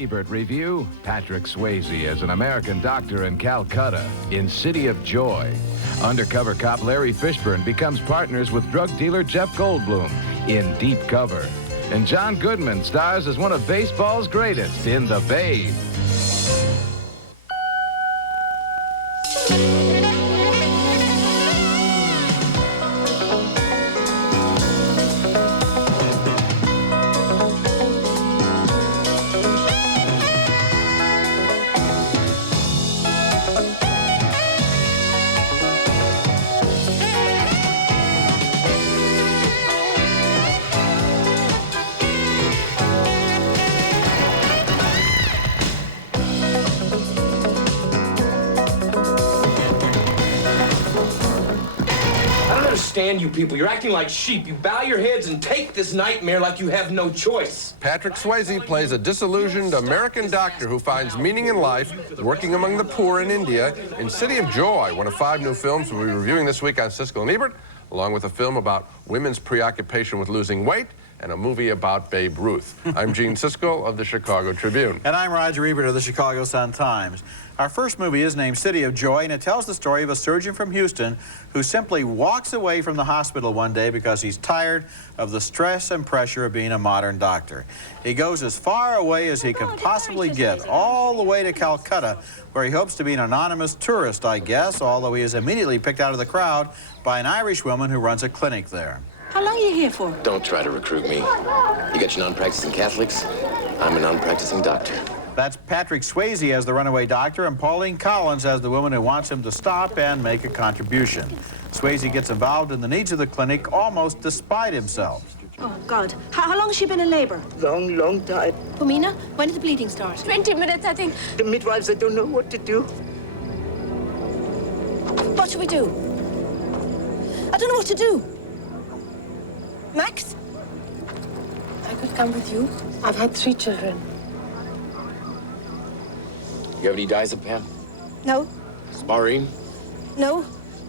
Ebert review, Patrick Swayze as an American doctor in Calcutta in City of Joy. Undercover cop Larry Fishburne becomes partners with drug dealer Jeff Goldblum in Deep Cover. And John Goodman stars as one of baseball's greatest in The Babe. Understand you people. You're acting like sheep. You bow your heads and take this nightmare like you have no choice. Patrick Swayze plays a disillusioned American doctor who finds meaning in life working among the poor in India in City of Joy, one of 5 new films we'll be reviewing this week on Siskel and Ebert, along with a film about women's preoccupation with losing weight and a movie about Babe Ruth. I'm Gene Siskel of the Chicago Tribune. And I'm Roger Ebert of the Chicago Sun-Times. Our first movie is named City of Joy, and it tells the story of a surgeon from Houston who simply walks away from the hospital one day because he's tired of the stress and pressure of being a modern doctor. He goes as far away as he can possibly get, all the way to Calcutta, where he hopes to be an anonymous tourist, I guess, although he is immediately picked out of the crowd by an Irish woman who runs a clinic there. How long are you here for? Don't try to recruit me. You got your non-practicing Catholics? I'm a non-practicing doctor. That's Patrick Swayze as the runaway doctor and Pauline Collins as the woman who wants him to stop and make a contribution. Swayze gets involved in the needs of the clinic almost despite himself. Oh, God. How long has she been in labor? Long time. Pomina, when did the bleeding start? 20 minutes, I think. The midwives, I don't know what to do. What should we do? I don't know what to do. Max? I could come with you. I've had 3 children. You have any diazepam? No. Sparine? No.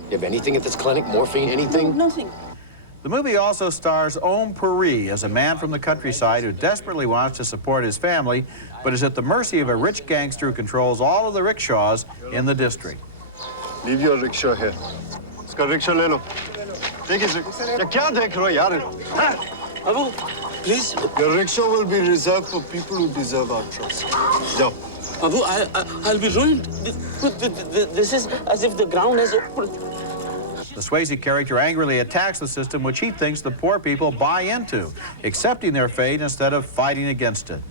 You have anything at this clinic? Morphine? Anything? No, nothing. The movie also stars Om Puri as a man from the countryside who desperately wants to support his family, but is at the mercy of a rich gangster who controls all of the rickshaws in the district. Leave your rickshaw here. Iska rickshaw le lo. Ya kya dekh rahe ho yaar? Abu, please. Your rickshaw will be reserved for people who deserve our trust. Jao. Abu, I'll be ruined. This is as if the ground has opened. The Swayze character angrily attacks the system which he thinks the poor people buy into, accepting their fate instead of fighting against it.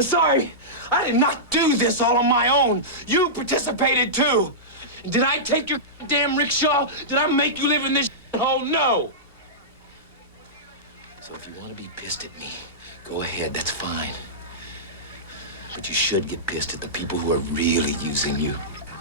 Sorry, I did not do this all on my own. You participated too. Did I take your damn rickshaw? Did I make you live in this hole? No. So if you want to be pissed at me, go ahead, that's fine. But you should get pissed at the people who are really using you.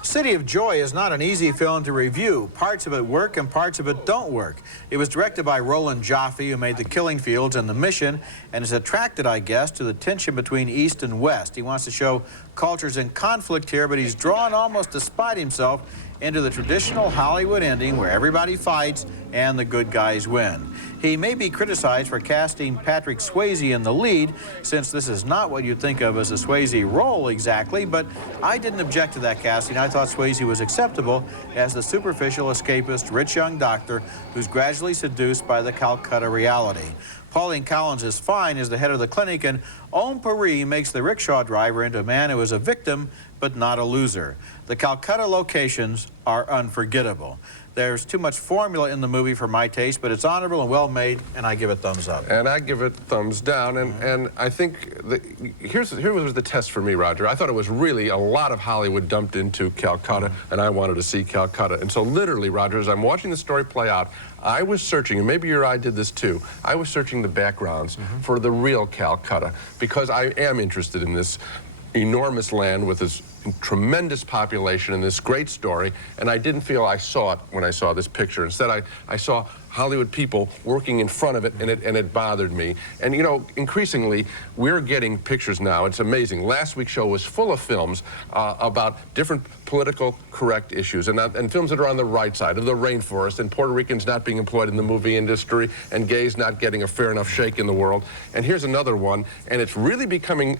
City of Joy is not an easy film to review. Parts of it work and parts of it don't work. It was directed by Roland Joffe, who made The Killing Fields and The Mission, and is attracted, I guess, to the tension between East and West. He wants to show cultures in conflict here, but he's drawn almost despite himself into the traditional Hollywood ending where everybody fights and the good guys win. He may be criticized for casting Patrick Swayze in the lead, since this is not what you'd think of as a Swayze role exactly, but I didn't object to that casting. I thought Swayze was acceptable as the superficial, escapist, rich young doctor who's gradually seduced by the Calcutta reality. Pauline Collins is fine as the head of the clinic, and Om Puri makes the rickshaw driver into a man who is a victim but not a loser. The Calcutta locations are unforgettable. There's too much formula in the movie for my taste, but it's honorable and well made, and I give it thumbs up. And I give it thumbs down, and I think here was the test for me, Roger. I thought it was really a lot of Hollywood dumped into Calcutta, and I wanted to see Calcutta. And so literally, Roger, as I'm watching the story play out, I was searching, and maybe your eye did this too, I was searching the backgrounds for the real Calcutta, because I am interested in this enormous land with this tremendous population and this great story, and I didn't feel I saw it when I saw this picture. Instead, I saw Hollywood people working in front of it, and it bothered me. And you know, increasingly, we're getting pictures now. It's amazing. Last week's show was full of films about different political correct issues, and films that are on the right side of the rainforest, and Puerto Ricans not being employed in the movie industry, and gays not getting a fair enough shake in the world. And here's another one, and it's really becoming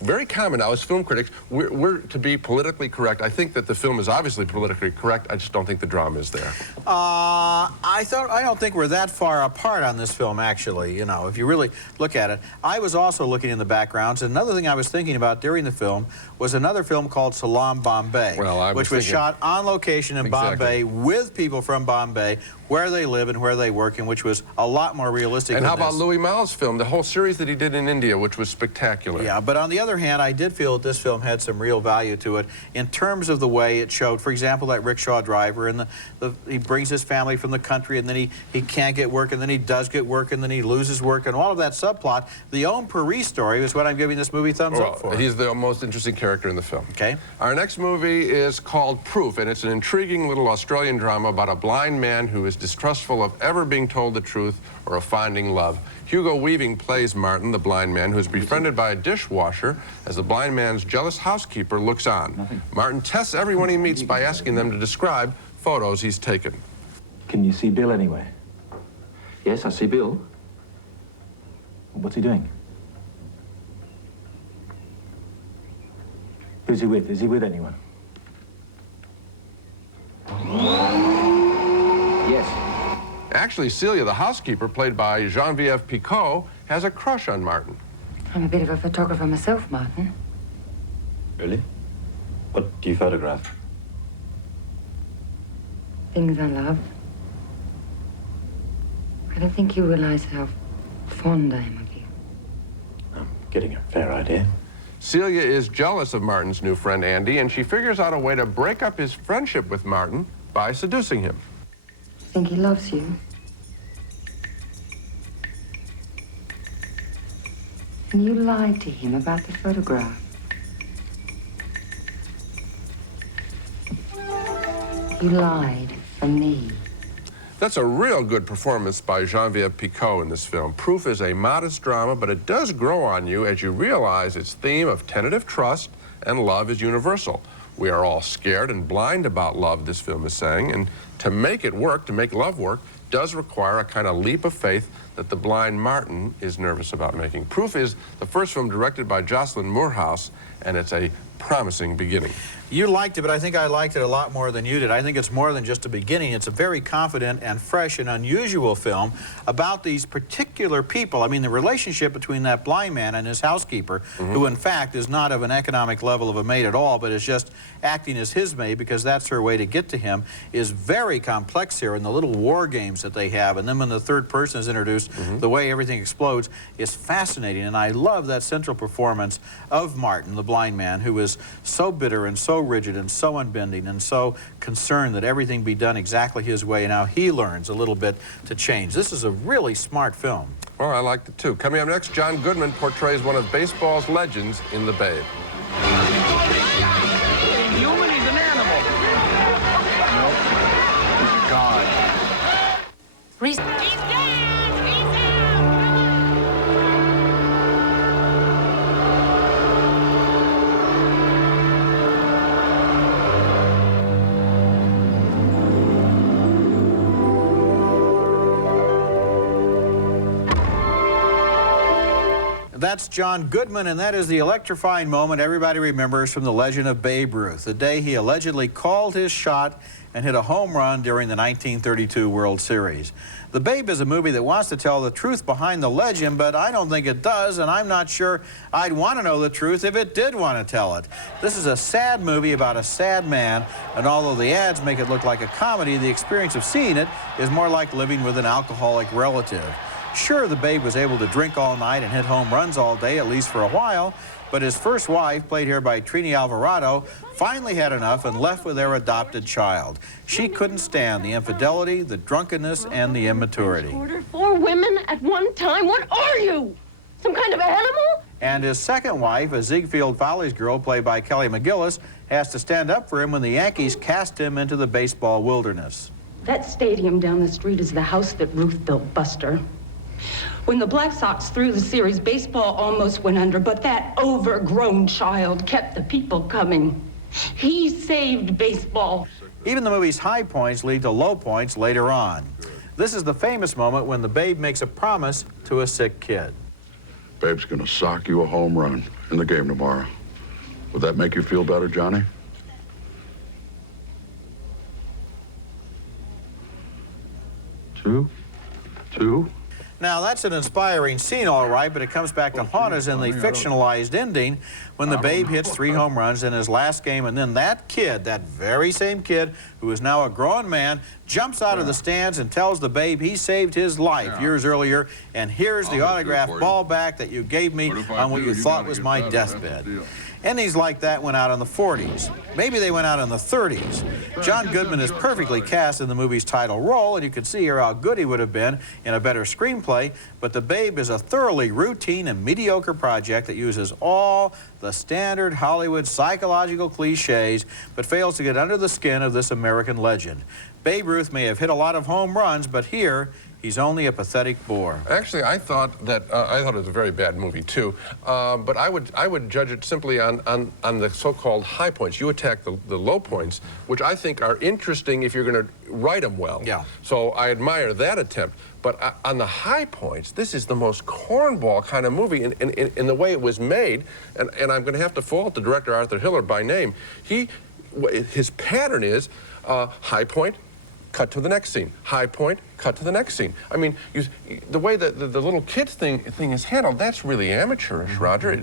very common now as film critics. We're to be politically correct. I think that the film is obviously politically correct. I just don't think the drama is there. I don't think we're that far apart on this film, actually. You know, if you really look at it. I was also looking in the backgrounds. And another thing I was thinking about during the film was another film called Salaam Bombay, which was shot on location in Bombay with people from Bombay, where they live and where they work, and which was a lot more realistic. And than how about this. Louis Malle's film, the whole series that he did in India, which was spectacular? Yeah, but on the other hand, I did feel that this film had some real value to it in terms of the way it showed, for example, that rickshaw driver, and he brings his family from the country, and then he can't get work, and then he does get work, and then he loses work, and all of that subplot. The Om Puri story is what I'm giving this movie thumbs up for. He's the most interesting character in the film. Okay. Our next movie is called Proof, and it's an intriguing little Australian drama about a blind man who is distrustful of ever being told the truth or of finding love. Hugo Weaving plays Martin, the blind man, who is befriended by a dishwasher as the blind man's jealous housekeeper looks on. Martin tests everyone he meets by asking them to describe photos he's taken. Can you see Bill anyway? Yes, I see Bill. What's he doing? Who's he with? Is he with anyone? Yes. Actually, Celia, the housekeeper, played by Geneviève Picot, has a crush on Martin. I'm a bit of a photographer myself, Martin. Really? What do you photograph? Things I love. I don't think you realize how fond I am of you. I'm getting a fair idea. Celia is jealous of Martin's new friend, Andy, and she figures out a way to break up his friendship with Martin by seducing him. I think he loves you. And you lied to him about the photograph. You lied for me. That's a real good performance by Geneviève Picot in this film. Proof is a modest drama, but it does grow on you as you realize its theme of tentative trust and love is universal. We are all scared and blind about love, this film is saying, and to make it work, to make love work, does require a kind of leap of faith that the blind Martin is nervous about making. Proof is the first film directed by Jocelyn Moorhouse, and it's a promising beginning. You liked it, but I think I liked it a lot more than you did. I think it's more than just a beginning. It's a very confident and fresh and unusual film about these particular people. I mean, the relationship between that blind man and his housekeeper, who in fact is not of an economic level of a maid at all, but is just acting as his maid because that's her way to get to him, is very complex here. And the little war games that they have, and then when the third person is introduced, the way everything explodes is fascinating. And I love that central performance of Martin, the blind man, who is so bitter and so rigid and so unbending and so concerned that everything be done exactly his way, and how he learns a little bit to change. This is a really smart film. Well, I liked it too. Coming up next, John Goodman portrays one of baseball's legends in The Babe. Human, he's an animal. He's a god. He's That's John Goodman, and that is the electrifying moment everybody remembers from the legend of Babe Ruth, the day he allegedly called his shot and hit a home run during the 1932 World Series. The Babe is a movie that wants to tell the truth behind the legend, but I don't think it does, and I'm not sure I'd want to know the truth if it did want to tell it. This is a sad movie about a sad man, and although the ads make it look like a comedy, the experience of seeing it is more like living with an alcoholic relative. Sure, the Babe was able to drink all night and hit home runs all day, at least for a while, but his first wife, played here by Trini Alvarado, finally had enough and left with their adopted child. She couldn't stand the infidelity, the drunkenness, and the immaturity. Ordered 4 women at one time? What are you? Some kind of animal? And his second wife, a Ziegfeld Follies girl, played by Kelly McGillis, has to stand up for him when the Yankees cast him into the baseball wilderness. That stadium down the street is the house that Ruth built, Buster. When the Black Sox threw the series, baseball almost went under, but that overgrown child kept the people coming. He saved baseball. Even the movie's high points lead to low points later on. This is the famous moment when the Babe makes a promise to a sick kid. Babe's gonna sock you a home run in the game tomorrow. Would that make you feel better, Johnny? Two. Now, that's an inspiring scene, all right, but it comes back to haunt us in the fictionalized ending when the Babe hits 3 home runs in his last game, and then that kid, that very same kid, who is now a grown man, jumps out of the stands and tells the Babe he saved his life years earlier, and here's the autographed ball back that you gave me on what you thought was my deathbed. Endings like that went out in the 40s. Maybe they went out in the 30s. John Goodman is perfectly cast in the movie's title role, and you can see here how good he would have been in a better screenplay, but The Babe is a thoroughly routine and mediocre project that uses all the standard Hollywood psychological cliches, but fails to get under the skin of this American legend. Babe Ruth may have hit a lot of home runs, but here, he's only a pathetic bore. Actually, I thought it was a very bad movie too, but I would judge it simply on the so-called high points. You attack the low points, which I think are interesting if you're going to write them well. Yeah. So I admire that attempt. But on the high points, this is the most cornball kind of movie in the way it was made, and I'm going to have to fault the director Arthur Hiller by name. His pattern is high point, cut to the next scene. High point, cut to the next scene. I mean, the way that the little kids thing is handled, that's really amateurish, Roger.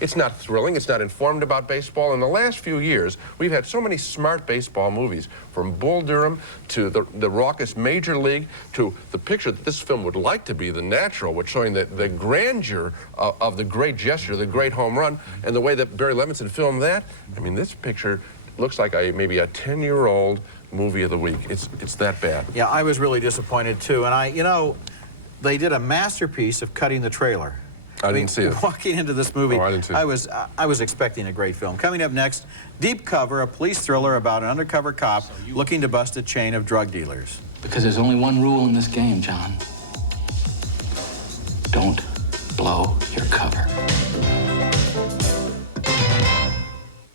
It's not thrilling. It's not informed about baseball. In the last few years, we've had so many smart baseball movies, from Bull Durham to the raucous Major League to the picture that this film would like to be, the natural, which showing the grandeur of the great gesture, the great home run, and the way that Barry Levinson filmed that. I mean, this picture looks like maybe a 10-year-old movie of the week. It's that bad. Yeah, I was really disappointed too, and you know, they did a masterpiece of cutting the trailer. I didn't see it. Walking into this movie, I didn't see it. I was expecting a great film. Coming up next, Deep Cover, a police thriller about an undercover cop looking to bust a chain of drug dealers. Because there's only one rule in this game, John. Don't blow your cover.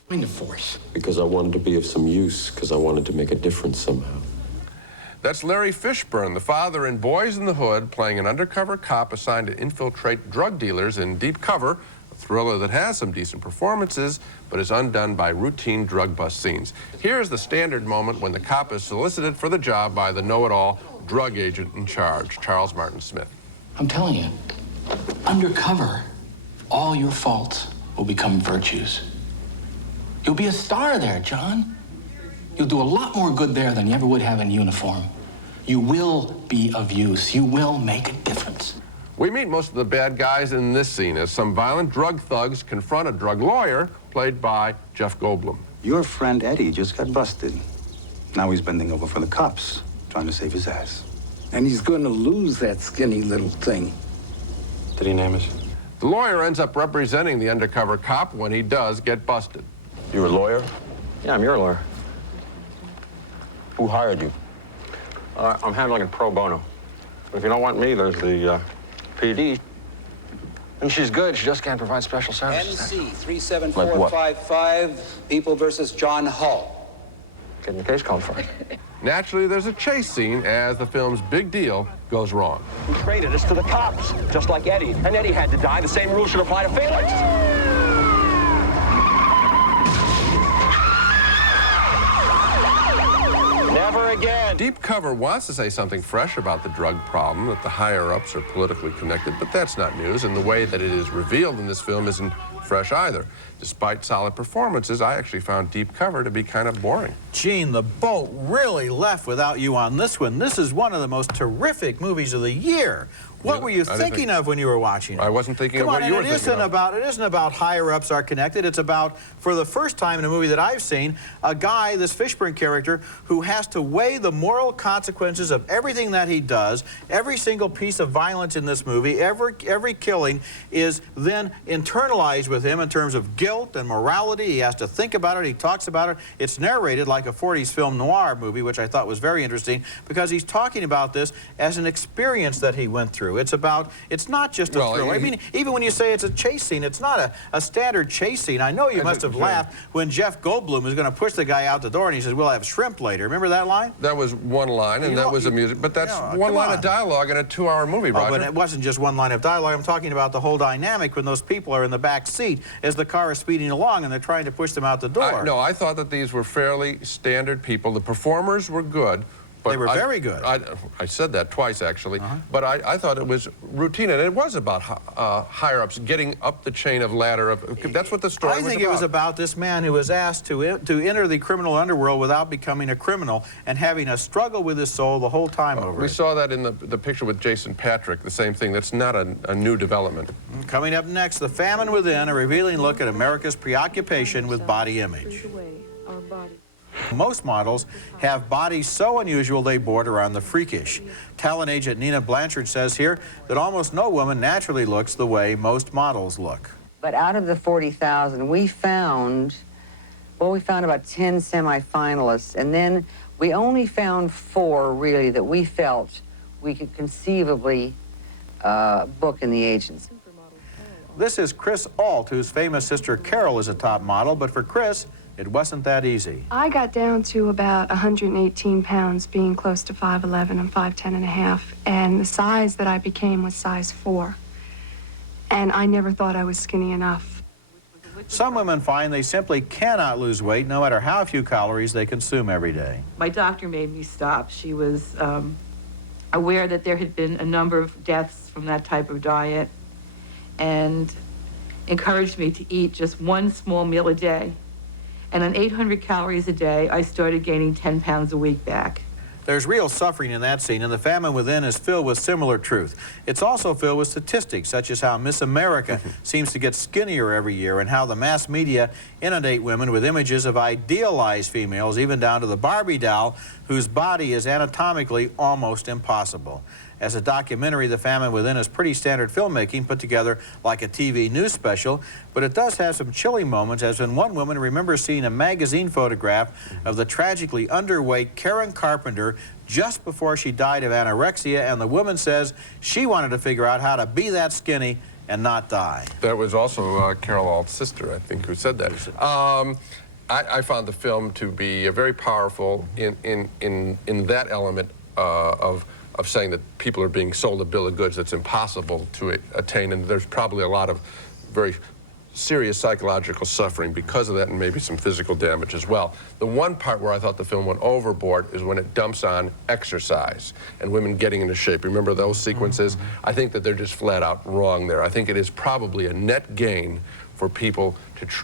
The force. Because I wanted to be of some use, because I wanted to make a difference somehow. That's Larry Fishburne, the father in Boys in the Hood, playing an undercover cop assigned to infiltrate drug dealers in Deep Cover, a thriller that has some decent performances, but is undone by routine drug bust scenes. Here's the standard moment when the cop is solicited for the job by the know-it-all drug agent in charge, Charles Martin Smith. I'm telling you, undercover, all your faults will become virtues. You'll be a star there, John. You'll do a lot more good there than you ever would have in uniform. You will be of use. You will make a difference. We meet most of the bad guys in this scene as some violent drug thugs confront a drug lawyer, played by Jeff Goldblum. Your friend Eddie just got busted. Now he's bending over for the cops, trying to save his ass. And he's going to lose that skinny little thing. Did he name us? The lawyer ends up representing the undercover cop when he does get busted. You're a lawyer? Yeah, I'm your lawyer. Who hired you? I'm handling it pro bono. But if you don't want me, there's the PD. And she's good, she just can't provide special services. NC 37455, People versus John Hull. Getting the case called for. Naturally, there's a chase scene as the film's big deal goes wrong. Who traded us to the cops, just like Eddie. And Eddie had to die. The same rules should apply to Felix. Never again. Deep Cover wants to say something fresh about the drug problem, that the higher-ups are politically connected, but that's not news, and the way that it is revealed in this film isn't fresh either. Despite solid performances, I actually found Deep Cover to be kind of boring. Gene, the boat really left without you on this one. This is one of the most terrific movies of the year. What were you thinking of when you were watching it? I wasn't thinking of what you were thinking of. It isn't about higher-ups are connected. It's about, for the first time in a movie that I've seen, a guy, this Fishburne character, who has to weigh the moral consequences of everything that he does. Every single piece of violence in this movie, every killing is then internalized with him in terms of guilt and morality. He has to think about it. He talks about it. It's narrated like a 40s film noir movie, which I thought was very interesting, because he's talking about this as an experience that he went through. true. It's not just a thriller. I mean, even when you say it's a chase scene, it's not a standard chase scene. I know you must have laughed when Jeff Goldblum is going to push the guy out the door and he says, we'll have shrimp later. Remember that line? That was one line, and that was amusing. But that's one line of dialogue in a 2-hour movie, Roger. Oh, but it wasn't just one line of dialogue. I'm talking about the whole dynamic when those people are in the back seat as the car is speeding along and they're trying to push them out the door. No, I thought that these were fairly standard people. The performers were good. But they were very good. I said that twice, actually. But I thought it was routine, and it was about higher-ups getting up the chain of ladder. That's what the story was about. I think it was about this man who was asked to enter the criminal underworld without becoming a criminal and having a struggle with his soul the whole time over We it. saw that in the picture with Jason Patrick, the same thing. That's not a new development. Coming up next, The Famine Within, a revealing look at America's preoccupation with body image. Most models have bodies so unusual they border on the freakish. Talent agent Nina Blanchard says here that almost no woman naturally looks the way most models look. But out of the 40,000, we found about 10 semifinalists, and then we only found 4 really that we felt we could conceivably book in the agency. This is Chris Ault, whose famous sister Carol is a top model, but for Chris, it wasn't that easy. I got down to about 118 pounds, being close to 5'11". I'm 5'10 and a half, and the size that I became was size 4. And I never thought I was skinny enough. Some women find they simply cannot lose weight no matter how few calories they consume every day. My doctor made me stop. She was aware that there had been a number of deaths from that type of diet and encouraged me to eat just one small meal a day. And on 800 calories a day, I started gaining 10 pounds a week back. There's real suffering in that scene, and The Famine Within is filled with similar truth. It's also filled with statistics, such as how Miss America seems to get skinnier every year, and how the mass media inundate women with images of idealized females, even down to the Barbie doll, whose body is anatomically almost impossible. As a documentary, The Famine Within is pretty standard filmmaking put together like a TV news special, but it does have some chilling moments, as when one woman remembers seeing a magazine photograph of the tragically underweight Karen Carpenter just before she died of anorexia, and the woman says she wanted to figure out how to be that skinny and not die. That was also Carol Alt's sister, I think, who said that. I found the film to be very powerful in that element of saying that people are being sold a bill of goods that's impossible to attain, and there's probably a lot of very serious psychological suffering because of that, and maybe some physical damage as well. The one part where I thought the film went overboard is when it dumps on exercise and women getting into shape. Remember those sequences? I think that they're just flat out wrong there. I think it is probably a net gain for people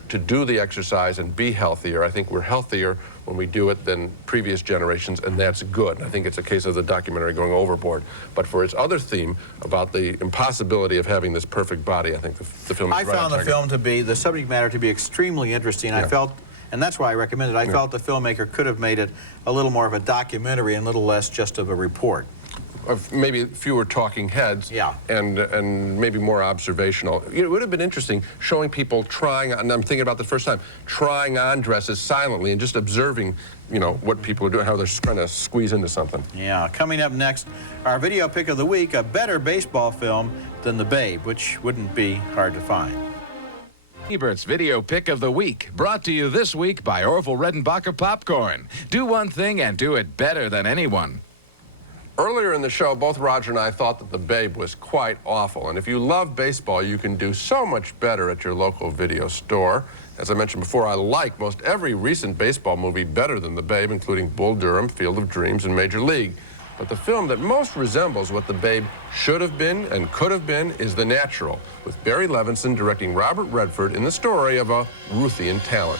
to do the exercise and be healthier. I think we're healthier when we do it than previous generations, and that's good. I think it's a case of the documentary going overboard. But for its other theme about the impossibility of having this perfect body, I think the film is right on target. I found the film to be, the subject matter to be extremely interesting. Yeah. I felt, and that's why I recommend it, I felt the filmmaker could have made it a little more of a documentary and a little less just of a report. Of maybe fewer talking heads, and maybe more observational. It would have been interesting showing people trying on, and I'm thinking about the first time, trying on dresses silently and just observing, what people are doing, how they're trying to squeeze into something. Yeah, coming up next, our video pick of the week, a better baseball film than The Babe, which wouldn't be hard to find. Ebert's video pick of the week, brought to you this week by Orville Redenbacher Popcorn. Do one thing and do it better than anyone. Earlier in the show, both Roger and I thought that The Babe was quite awful. And if you love baseball, you can do so much better at your local video store. As I mentioned before, I like most every recent baseball movie better than The Babe, including Bull Durham, Field of Dreams, and Major League. But the film that most resembles what The Babe should have been and could have been is The Natural, with Barry Levinson directing Robert Redford in the story of a Ruthian talent.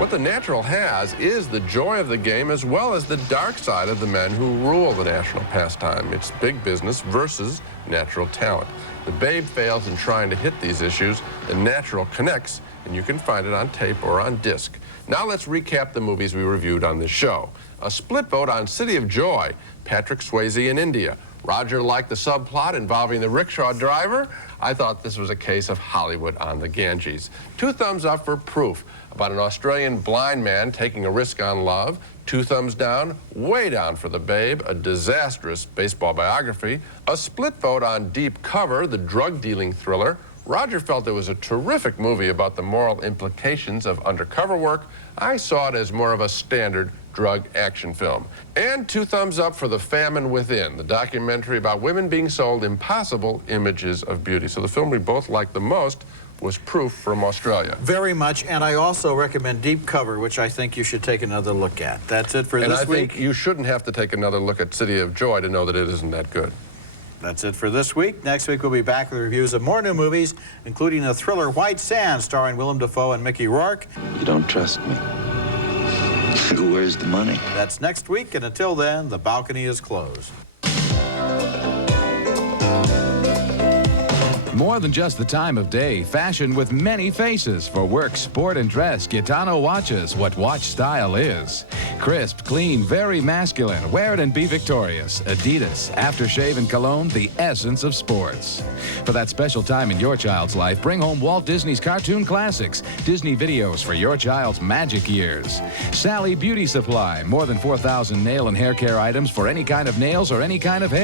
What The Natural has is the joy of the game as well as the dark side of the men who rule the national pastime. It's big business versus natural talent. The Babe fails in trying to hit these issues. The Natural connects, and you can find it on tape or on disc. Now let's recap the movies we reviewed on this show. A split vote on City of Joy, Patrick Swayze in India. Roger liked the subplot involving the rickshaw driver. I thought this was a case of Hollywood on the Ganges. 2 thumbs up for Proof, about an Australian blind man taking a risk on love. 2 thumbs down, way down for The Babe, a disastrous baseball biography. A split vote on Deep Cover, the drug-dealing thriller. Roger felt it was a terrific movie about the moral implications of undercover work. I saw it as more of a standard drug action film. And 2 thumbs up for The Famine Within, the documentary about women being sold impossible images of beauty. So the film we both liked the most was Proof from Australia. Very much, and I also recommend Deep Cover, which I think you should take another look at. That's it for this week. And I think you shouldn't have to take another look at City of Joy to know that it isn't that good. That's it for this week. Next week, we'll be back with reviews of more new movies, including the thriller White Sands, starring Willem Dafoe and Mickey Rourke. You don't trust me. Where's the money? That's next week, and until then, the balcony is closed. More than just the time of day, fashion with many faces. For work, sport, and dress, Gitano watches what watch style is. Crisp, clean, very masculine. Wear it and be victorious. Adidas, aftershave and cologne, the essence of sports. For that special time in your child's life, bring home Walt Disney's cartoon classics, Disney videos for your child's magic years. Sally Beauty Supply, more than 4,000 nail and hair care items for any kind of nails or any kind of hair.